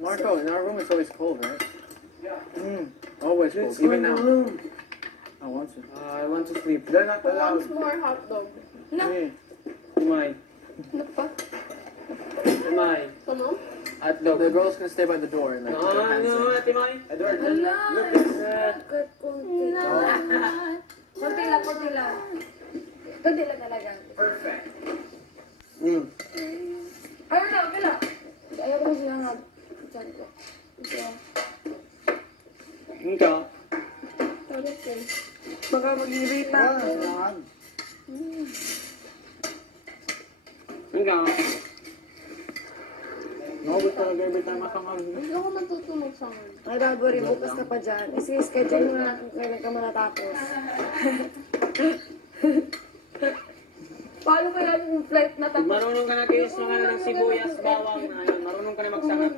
Marco, in our room it's always cold, right? Yeah. Always cold, Let's even go now. home. I want to. I want to sleep. They're not Who allowed. wants more hot dog? No. Hey, Umay. Ano pa? Umay. Ano? Hot dog. the girls can stay by the door and like No, put their hands no, in. Ate May. Edward. Wala. Look at that. Konti lang. Konti lang, konti lang. Konti lang talaga. Perfect. Ay, wala, wala. Ayaw ko sila nga. Diyan ko. Ito. Ikaw. Sarap eh. Baka mag-irita ako. Ikaw. No, but talaga every time I come out. Gusto ko matutunog sa akin. Ay, Dabori, bukas ka pa dyan. Schedule mo na natin kung kailan ka matatapos. Paano kaya yung flight na Pag tapos? marunong ka na kayo sa mga ng sibuyas, bawang na yun. Marunong ka na magsangap.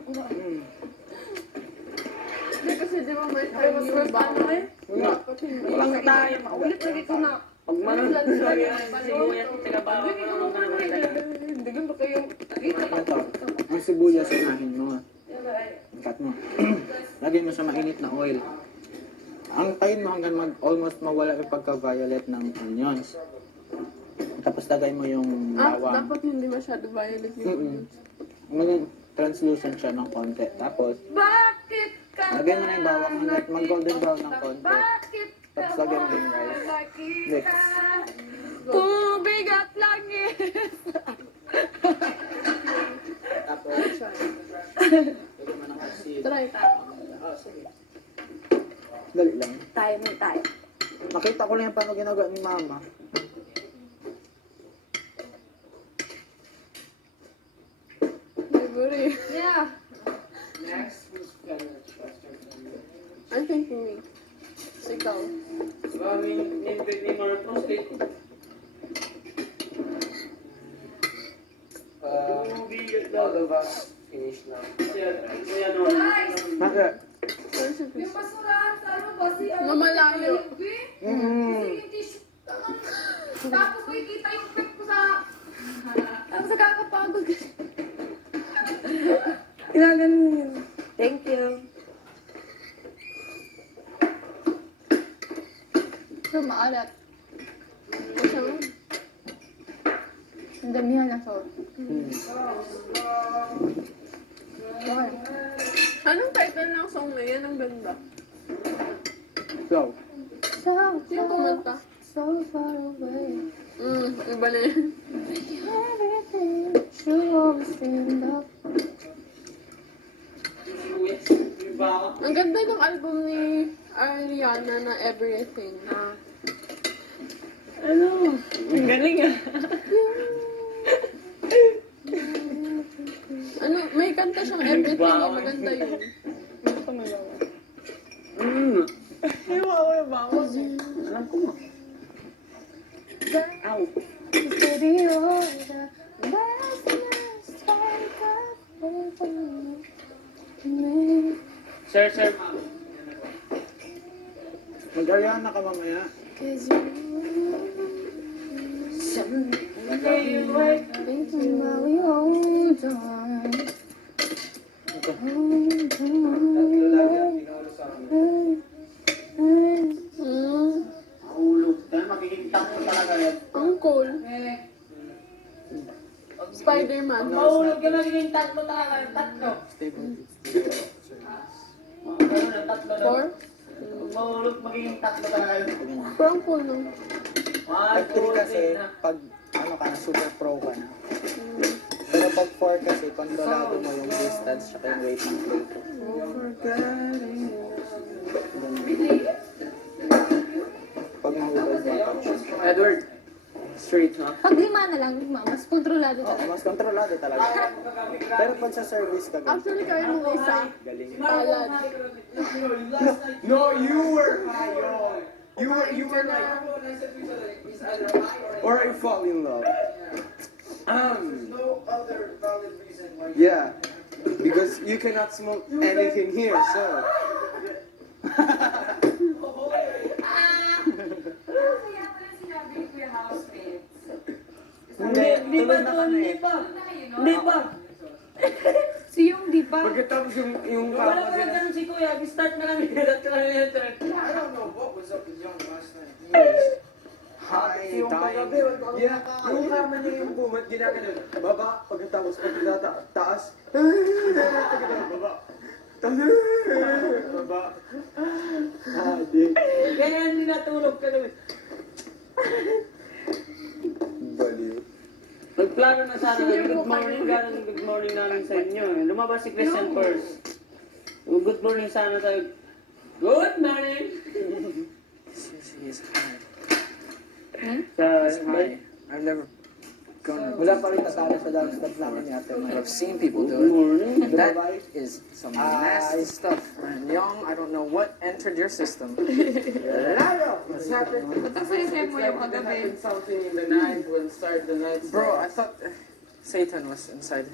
Hindi kasi di ba may time yung bawang. Dapat hindi. Walang tayo. Ulit lagi ko na. Pag marunong ka na kayo ng sibuyas at saka bawang, marunong ka na magsangap. Hindi ganito kayo. Ito, ang sibuyas unahin mo. Cut mo. Lagyan mo sa mainit na oil. Ang tayin mo hanggang almost mawala yung pagka-violet ng onions. Tapos lagay mo yung bawang. Dapat hindi masyado violet yung onions. Maging translucent siya ng konti. Tapos, Bakit ka lagay mo na yung bawang hanggang mag-golden brown ng konti. Bakit ka Tapos lagyan mo yung rice. Mix. Tubig at langit. Tapos, lagyan mo ng asin. Try tayo. Oh, sige. Dali lang. Tayo. Nakita ko lang yung paano ginagawa ni Mama. Siguro eh. Yeah. Next, who's gonna trust her? I think me. Ikaw. Ni Marcos, all of us finished now. Siya no. Bakit? Yung basurahan sa ano ba si Na malayo. Tapos makikita yung pet ko sa... Tapos nakakapagod kasi. Ginagano yun. Thank you. Pero maalat. Kasi mo. Ang damihan na sauce. Okay. Anong title ng song na yan? Ang ganda. So, Sino kumanta? So far away. Iba na yan. Everything you always seem love. Sibuyas. Yung bawang. Ang ganda ng album ni Ariana na Everything. Ano? Ang galing ah. Ano, may kanta siyang Everything eh. Maganda yun. Ano pa nagawa? Iwa ko yung bawang eh. alam ko mo. Ow. Baby, you're the best mistake I've ever made. Sir, ma'am. Mag-ariana ka mamaya. Cause you thinking about we hold on. Hold on. Hulog. Dahil magiging takbo talaga yan. Ang cool. Spider-Man. Mahulog ka magiging tatlo talaga. Tatlo. Stable. Tatlo daw. Four? Mahulog magiging tatlo talaga yun. Pero ang cool no? Pag 3 kasi, pag ano ka na, super pro ka na. Pero pag 4 kasi, kontrolado mo yung distance at yung weight ng plate. Pag mahulog ka. Edward. Straight, ha? Pag lima na lang, mas kontrolado Oo, talaga. mas kontrolado talaga. Pero pag sa service ka, ganun. Actually, kaya mo isa. Galing. Palad. No, you were high, yo. You were like, or I fall in love. No other valid reason why. Yeah, because you cannot smoke anything here, so. Hindi, tulog na kami. Si yung di pa. Pagkatapos yung Wala papa pa niya. ganun si Kuya. Start na lang yun. Start na lang yun. I don't know what was up with John last night. High, Yung paggabi, wala pa kami Yeah, nakakain. yung kama niya yung bumat, ginaganon. Baba, pagkatapos taas. Pagkatapos baba. Baba. Di. Kaya hindi natulog ka naman. Baliw. Nagplano na sana ng good morning namin sa inyo. Lumabas si Christian first. Good morning sana tayo. Good morning! He's high. Sa, I've never gone. Wala pa rin tatalo sa dance stop namin ni Ate Mike. I've seen people good do it. morning. That is some nasty stuff, man. Young, I don't know what entered your system. Lalo! What's happened? Ba't ang saya-saya mo yung kagabi? Something in the night when start the night. Bro, I thought Satan was inside.